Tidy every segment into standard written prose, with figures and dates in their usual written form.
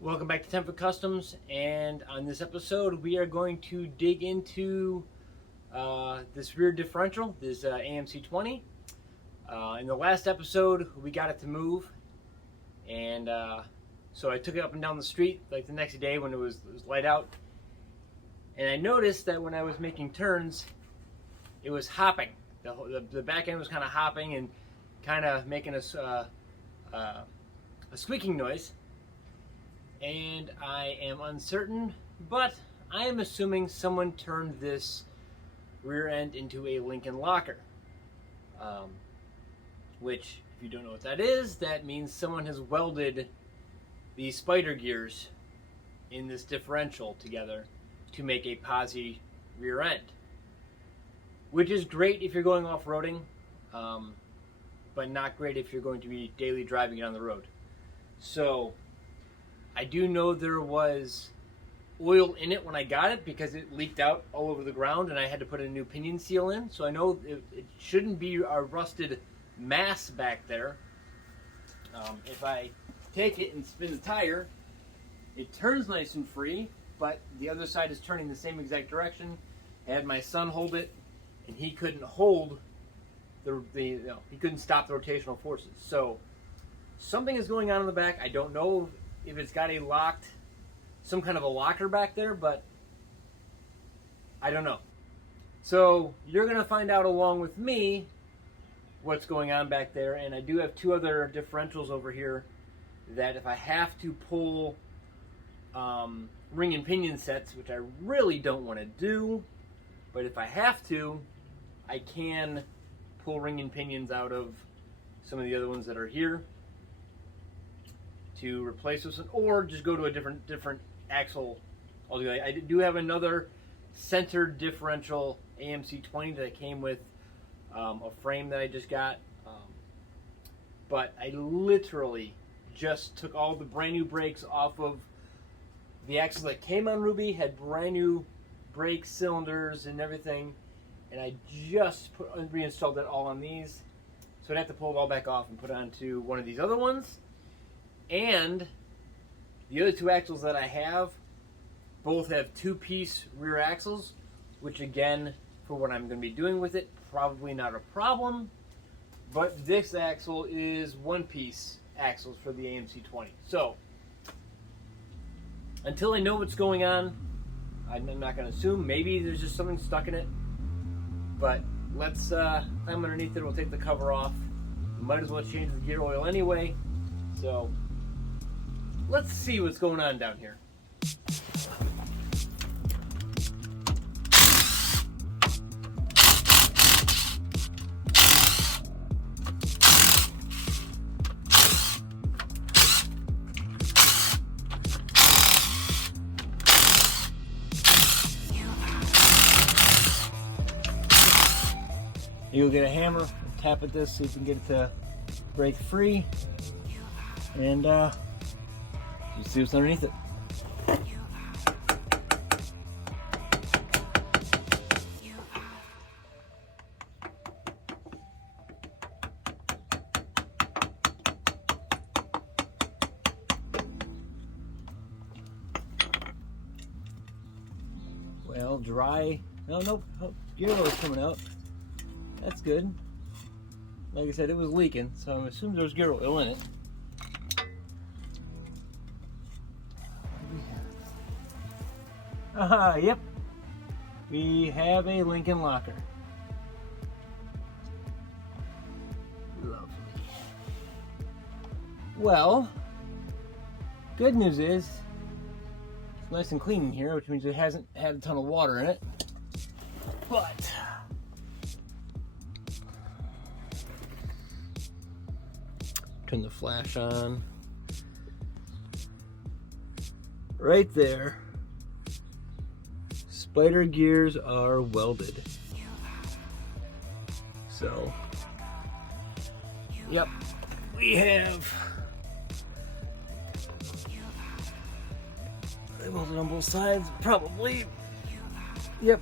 Welcome back to Temper Customs, and on this episode we are going to dig into this rear differential, this AMC 20. In the last episode we got it to move, and so I took it up and down the street like the next day when it was light out, and I noticed that when I was making turns it was hopping. The back end was kind of hopping and kind of making a squeaking noise. And I am uncertain, but I am assuming someone turned this rear end into a Lincoln locker. Which, if you don't know what that is, that means someone has welded the spider gears in this differential together to make a posi rear end. Which is great if you're going off-roading, but not great if you're going to be daily driving it on the road. So I do know there was oil in it when I got it because it leaked out all over the ground and I had to put a new pinion seal in. So I know it shouldn't be a rusted mass back there. If I take it and spin the tire, it turns nice and free, but the other side is turning the same exact direction. I had my son hold it and he couldn't hold he couldn't stop the rotational forces. So something is going on in the back. I don't know if it's got some kind of a locker back there, but I don't know. So you're going to find out along with me what's going on back there, and I do have two other differentials over here that if I have to pull ring and pinion sets, which I really don't want to do, but if I have to, I can pull ring and pinions out of some of the other ones that are here to replace this, or just go to a different axle altogether. I do have another centered differential AMC 20 that came with a frame that I just got, but I literally just took all the brand new brakes off of the axle that came on Ruby, had brand new brake cylinders and everything, and I just reinstalled that all on these, so I'd have to pull it all back off and put it onto one of these other ones. And the other two axles that I have both have two-piece rear axles, which again, for what I'm going to be doing with it, probably not a problem. But this axle is one-piece axles for the AMC 20. So, until I know what's going on, I'm not going to assume. Maybe there's just something stuck in it. But let's climb underneath it. We'll take the cover off. Might as well change the gear oil anyway. So let's see what's going on down here. You'll get a hammer, tap at this so you can get it to break free, and you see what's underneath it. Well, dry. No, nope. Oh, gear oil's coming out. That's good. Like I said, it was leaking, so I'm assuming there's gear oil in it. Yep. We have a Lincoln locker. Lovely. Well, good news is it's nice and clean in here, which means it hasn't had a ton of water in it. But turn the flash on. right there. Spider gears are welded. So, yep, we have they welded on both sides, probably. Yep.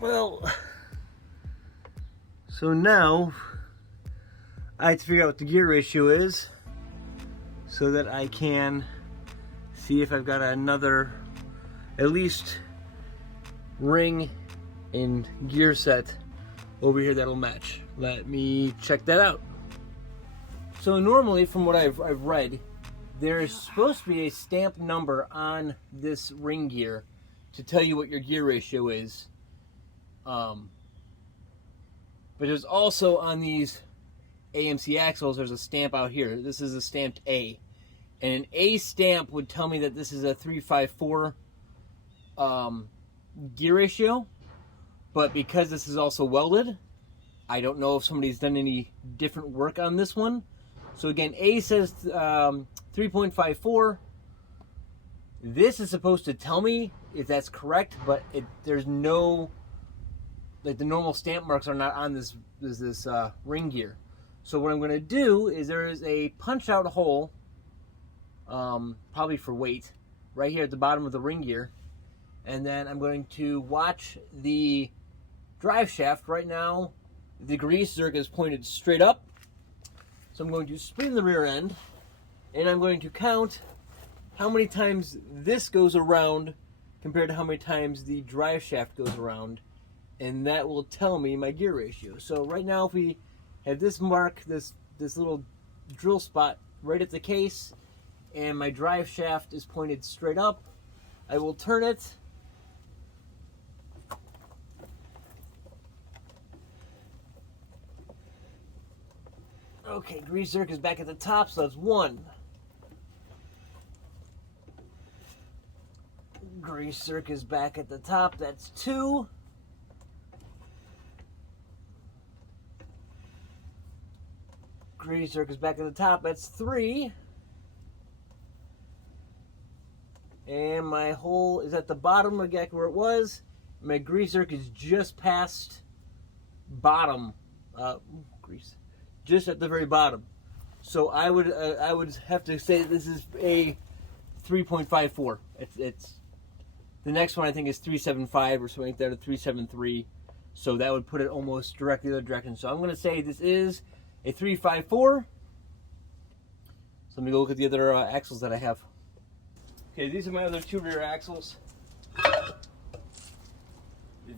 Well, so now I have to figure out what the gear ratio is so that I can see if I've got another, at least, ring and gear set over here that'll match. Let me check that out. So normally, from what I've read, there's supposed to be a stamp number on this ring gear to tell you what your gear ratio is. But there's also on these AMC axles, there's a stamp out here. This is a stamped A. And an A stamp would tell me that this is a 354 gear ratio. But because this is also welded, I don't know if somebody's done any different work on this one. So again, A says 3.54. This is supposed to tell me if that's correct, but there's no, like, the normal stamp marks are not on this ring gear. So what I'm going to do is there is a punch out hole, probably for weight, right here at the bottom of the ring gear. And then I'm going to watch the drive shaft. Right now, the grease zerk is pointed straight up. So I'm going to spin the rear end, and I'm going to count how many times this goes around compared to how many times the drive shaft goes around. And that will tell me my gear ratio. So right now, if we have this mark, this little drill spot right at the case, and my drive shaft is pointed straight up, I will turn it. Okay, grease zerk is back at the top, so that's 1. Grease zerk is back at the top, that's 2. Grease zerk is back at the top, that's 3. And my hole is at the bottom, exactly where it was. My grease zerk is just past bottom, just at the very bottom. So I would have to say this is a 3.54. It's the next one I think is 3.75 or something like that, or 3.73. So that would put it almost directly the other direction. So I'm going to say this is a 3.54. So let me go look at the other axles that I have. Okay, these are my other 2 rear axles.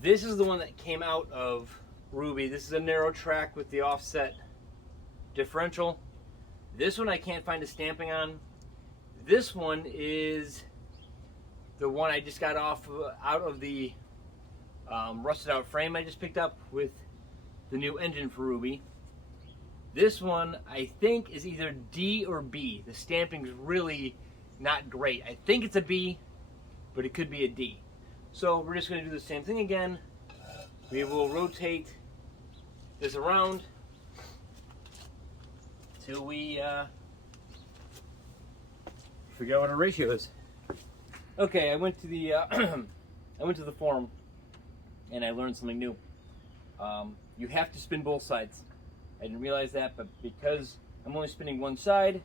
This is the one that came out of Ruby. This is a narrow track with the offset differential. This one I can't find a stamping on. This one is the one I just got out of the rusted out frame I just picked up with the new engine for Ruby. This one I think is either D or B. The stamping's really not great. I think it's a B, but it could be a D. So we're just going to do the same thing again. We will rotate this around till we figure out what our ratio is. Okay, I went to the forum and I learned something new. You have to spin both sides. I didn't realize that, but because I'm only spinning one side,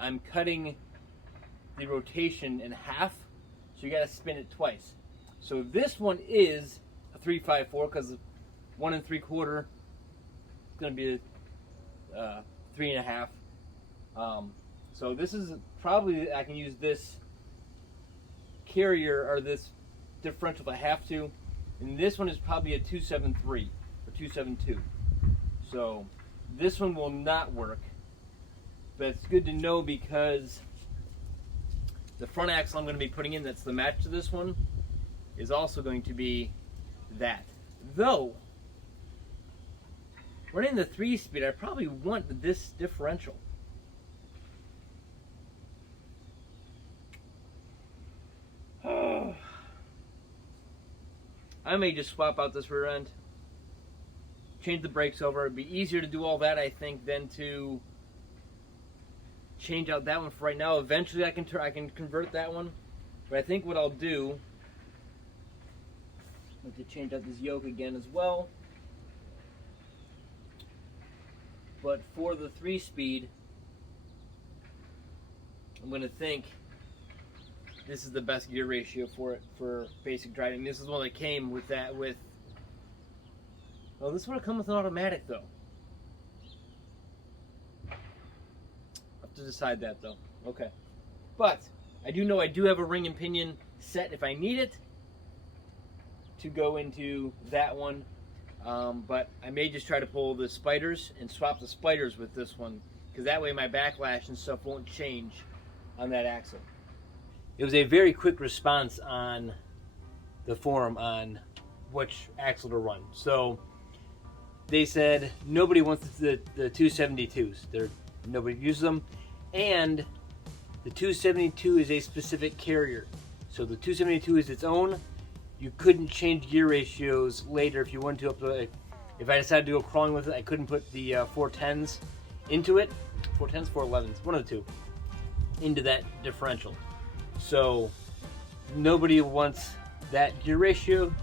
I'm cutting the rotation in half, so you got to spin it twice. So this one is a 3.54 because 1 3/4 is going to be a 3.5. So this is probably, I can use this carrier or this differential if I have to, and this one is probably a 2.73 or 2.72. So this one will not work, but it's good to know because the front axle I'm going to be putting in, that's the match to this one, is also going to be that. Though, running the 3-speed, I probably want this differential. I may just swap out this rear end, change the brakes over. It'd be easier to do all that, I think, than to change out that one for right now. Eventually I can convert that one. But I think what I'll do, I'm going to change out this yoke again as well. But for the 3-speed, I'm going to think this is the best gear ratio for it for basic driving. This is one that came with that well, this would have come with an automatic though. I'll have to decide that though. Okay. But I do know I do have a ring and pinion set if I need it to go into that one. But I may just try to pull the spiders and swap the spiders with this one, because that way my backlash and stuff won't change on that axle. It was a very quick response on the forum on which axle to run. So they said nobody wants the 272s. Nobody uses them, and the 272 is a specific carrier. So the 272 is its own. You couldn't change gear ratios later if you wanted to. Up to, if I decided to go crawling with it, I couldn't put the 410s into it. 410s, 411s, one of the two, into that differential. So nobody wants that gear ratio.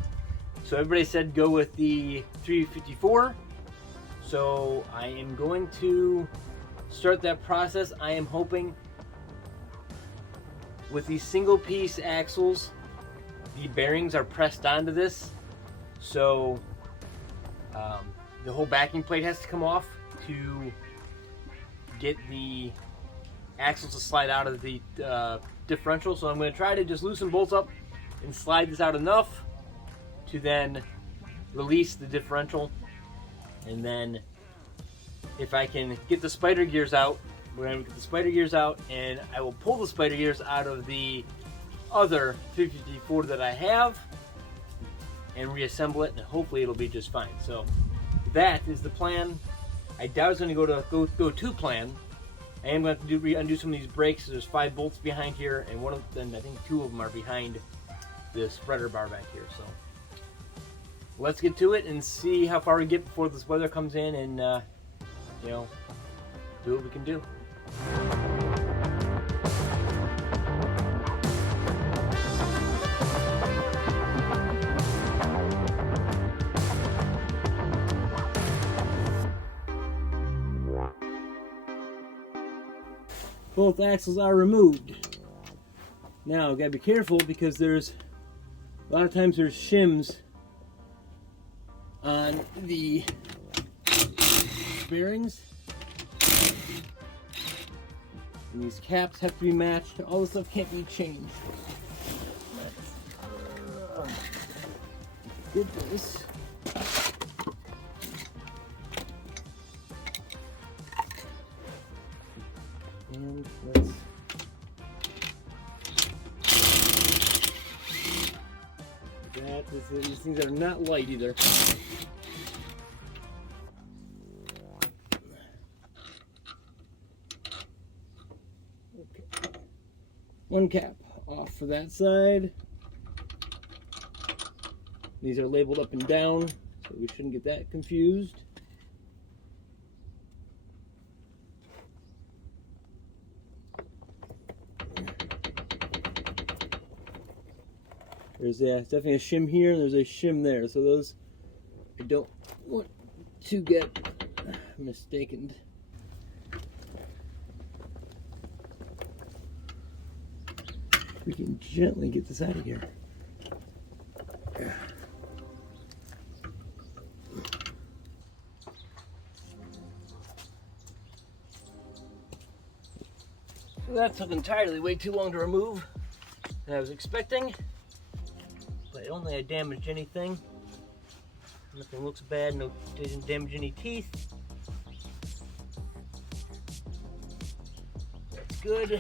So everybody said go with the 354. So I am going to start that process. I am hoping with these single piece axles, the bearings are pressed onto this, so the whole backing plate has to come off to get the axles to slide out of the differential. So I'm going to try to just loosen bolts up and slide this out enough to then release the differential. And then if I can get the spider gears out, we're going to get the spider gears out, and I will pull the spider gears out of the other 354 that I have and reassemble it, and hopefully it'll be just fine. So that is the plan. I doubt it's going to go to plan. I am going to have to undo some of these brakes. There's 5 bolts behind here, and one of them, I think 2 of them are behind the spreader bar back here. So let's get to it and see how far we get before this weather comes in, and you know, do what we can do. Both axles are removed. Now, gotta be careful because there's a lot of times there's shims on the bearings. And these caps have to be matched. All this stuff can't be changed. Let's get this. And let's these things are not light either. Okay. One cap off for that side. These are labeled up and down, so we shouldn't get that confused. There's definitely a shim here, and there's a shim there. So those, I don't want to get mistaken. We can gently get this out of here. So that took entirely way too long to remove than I was expecting. But I don't think I damaged anything. Nothing looks bad, no, didn't damage any teeth. That's good.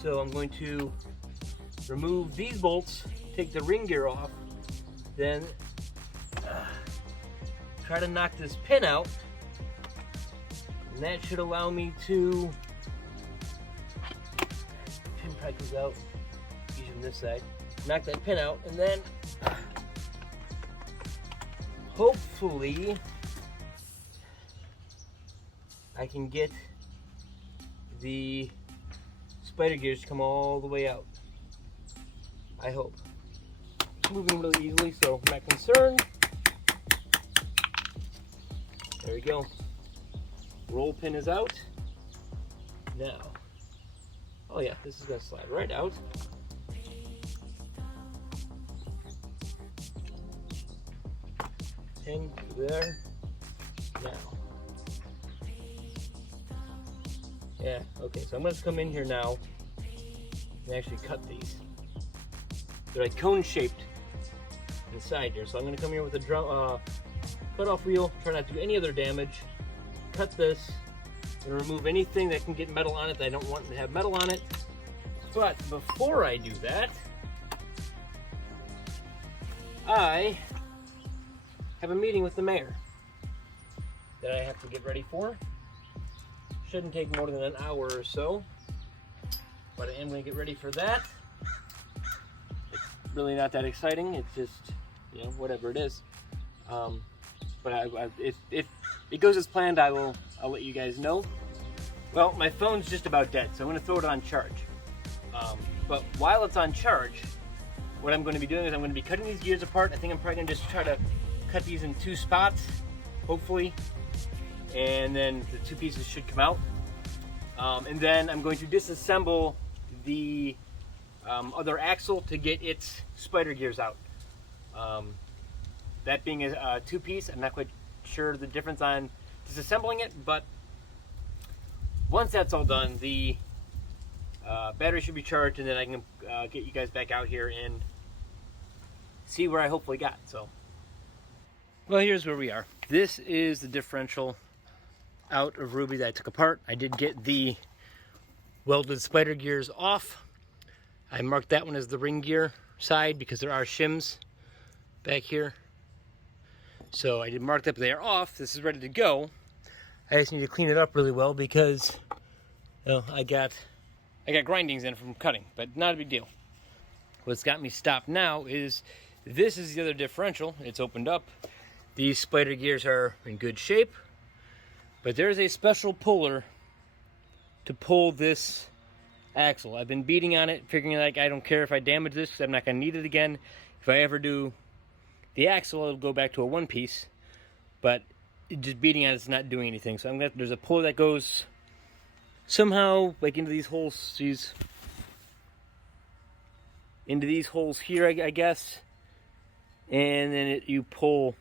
So I'm going to remove these bolts, take the ring gear off, then try to knock this pin out, and that should allow me to comes out, usually from this side, knock that pin out, and then hopefully I can get the spider gears to come all the way out. I hope. It's moving really easily, so I'm not concerned. There we go. Roll pin is out. Now, oh yeah, this is gonna slide right out. Pin there. Now. Yeah, okay, so I'm gonna come in here now and actually cut these. They're like cone shaped inside here, so I'm gonna come here with a cut-off wheel, try not to do any other damage. Cut this, and remove anything that can get metal on it that I don't want to have metal on it. But before I do that, I have a meeting with the mayor that I have to get ready for. Shouldn't take more than an hour or so, but I am going to get ready for that. It's really not that exciting. It's just, you know, whatever it is. But if it goes as planned, I'll let you guys know. Well, my phone's just about dead, so I'm going to throw it on charge. But while it's on charge, what I'm going to be doing is I'm going to be cutting these gears apart. I think I'm probably going to just try to cut these in 2 spots, hopefully, and then the 2 pieces should come out. And then I'm going to disassemble the other axle to get its spider gears out. That being a 2-piece, I'm not quite sure the difference on disassembling it, but once that's all done, the battery should be charged, and then I can get you guys back out here and see where I hopefully got. So, well, here's where we are. This is the differential out of Ruby that I took apart. I did get the welded spider gears off. I marked that one as the ring gear side because there are shims back here. So I did mark that, but they are off. This is ready to go. I just need to clean it up really well because, you know, I got grindings in it from cutting, but not a big deal. What's got me stopped now is this is the other differential. It's opened up. These spider gears are in good shape, but there's a special puller to pull this axle. I've been beating on it, figuring like I don't care if I damage this because I'm not going to need it again. If I ever do the axle, it'll go back to a 1-piece, but just beating on it's not doing anything. So there's a puller that goes somehow like into these holes, into these holes here, I guess, and then you pull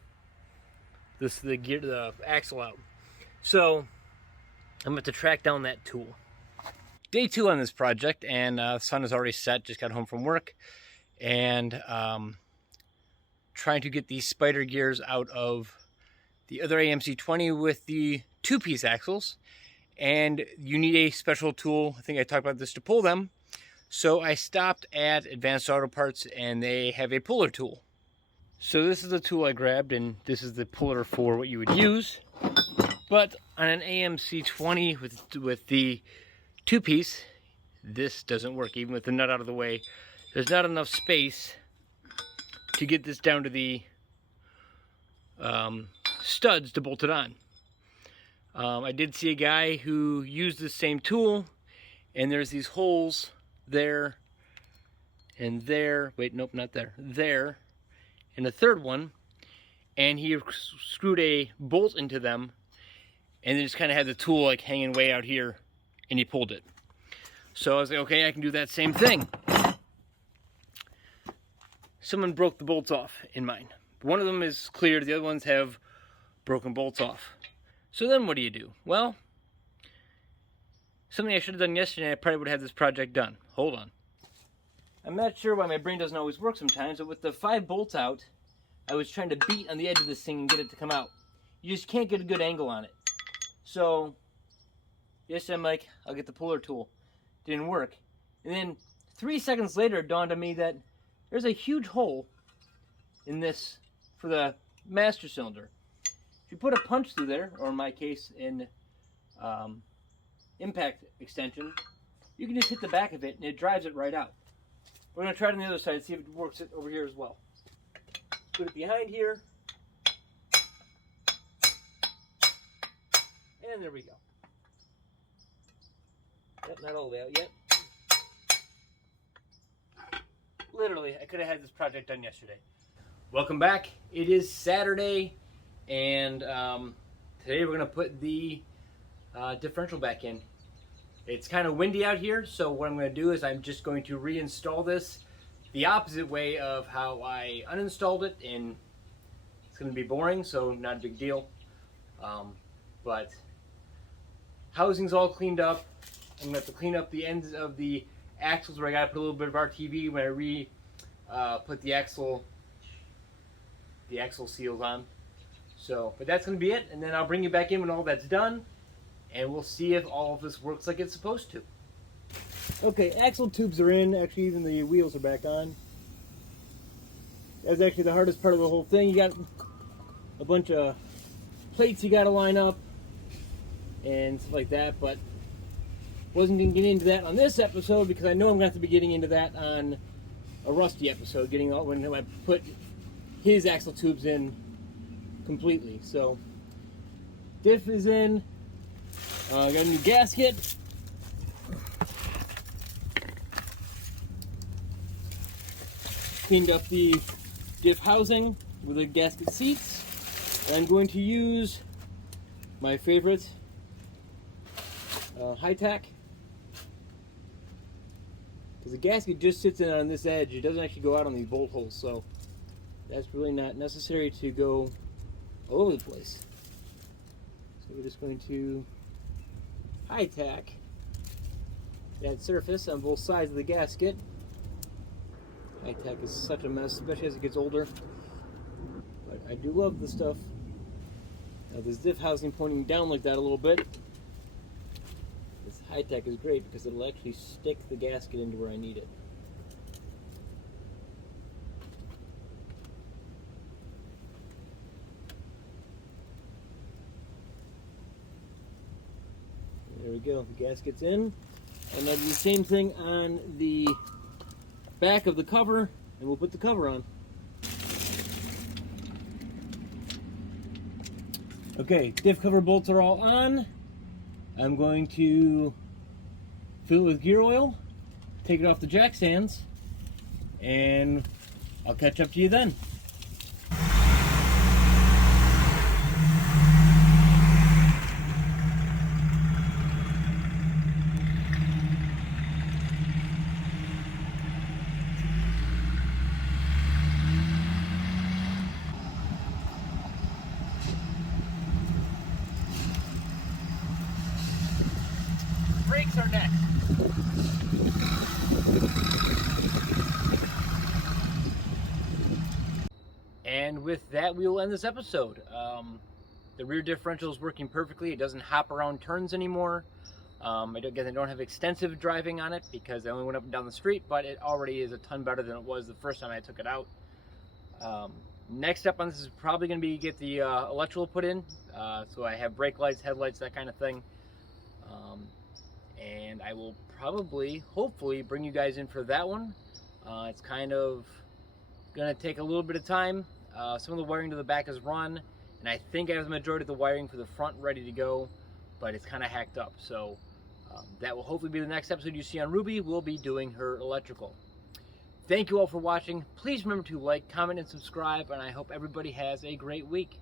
the axle out. So I'm gonna have to track down that tool. Day 2 on this project, and the sun is already set. Just got home from work, and trying to get these spider gears out of the other AMC 20 with the 2-piece axles, and you need a special tool. I think I talked about this to pull them. So I stopped at Advanced Auto Parts, and they have a puller tool. So this is the tool I grabbed, and this is the puller for what you would use. But on an AMC 20 with the 2-piece, this doesn't work. Even with the nut out of the way, there's not enough space to get this down to the studs to bolt it on. I did see a guy who used the same tool, and there's these holes there and there. Wait, nope, not there. There, and a third one, and he screwed a bolt into them, and then just kind of had the tool like hanging way out here, and he pulled it. So I was like, okay, I can do that same thing. Someone broke the bolts off in mine. One of them is cleared, the other ones have broken bolts off. So then what do you do? Well, something I should have done yesterday, I probably would have had this project done. Hold on. I'm not sure why my brain doesn't always work sometimes, but with the 5 bolts out, I was trying to beat on the edge of this thing and get it to come out. You just can't get a good angle on it. So, yesterday I'm like, I'll get the puller tool. Didn't work. And then 3 seconds later it dawned on me that there's a huge hole in this for the master cylinder. If you put a punch through there, or in my case, an impact extension, you can just hit the back of it and it drives it right out. We're going to try it on the other side and see if it works over here as well. Put it behind here. And there we go. Yep, not all the way out yet. Literally, I could have had this project done yesterday. Welcome back. It is Saturday, and today we're going to put the differential back in. It's kind of windy out here, so what I'm going to do is I'm just going to reinstall this the opposite way of how I uninstalled it, and it's going to be boring, so not a big deal. But housing's all cleaned up. I'm going to have to clean up the ends of the axles where I got to put a little bit of RTV when I put the axle seals on. So, but that's going to be it, and then I'll bring you back in when all that's done, and we'll see if all of this works like it's supposed to. Okay, axle tubes are in. Actually, even the wheels are back on. That's actually the hardest part of the whole thing. You got a bunch of plates you got to line up and stuff like that, but wasn't going to get into that on this episode because I know I'm going to have to be getting into that on a Rusty episode, when I put his axle tubes in completely. So, diff is in. Got a new gasket. Cleaned up the diff housing with the gasket seats. And I'm going to use my favorite high-tack, because the gasket just sits in on this edge. It doesn't actually go out on these bolt holes, so that's really not necessary to go all over the place. So we're just going to high-tack that surface on both sides of the gasket. High-tack is such a mess, especially as it gets older, but I do love the stuff. Now this diff housing pointing down like that a little bit, this high-tack is great because it'll actually stick the gasket into where I need it. There we go, the gasket's in. And I'll do the same thing on the back of the cover, and we'll put the cover on. Okay, diff cover bolts are all on. I'm going to fill it with gear oil, take it off the jack stands, and I'll catch up to you then. Brakes are next. And with that, we will end this episode. The rear differential is working perfectly. It doesn't hop around turns anymore. I don't have extensive driving on it because I only went up and down the street, but it already is a ton better than it was the first time I took it out. Next up on this is probably going to be get the electrical put in. So I have brake lights, headlights, that kind of thing. And I will probably, hopefully, bring you guys in for that one. It's kind of going to take a little bit of time. Some of the wiring to the back is run, and I think I have the majority of the wiring for the front ready to go, but it's kind of hacked up. So that will hopefully be the next episode you see on Ruby. We'll be doing her electrical. Thank you all for watching. Please remember to like, comment, and subscribe, and I hope everybody has a great week.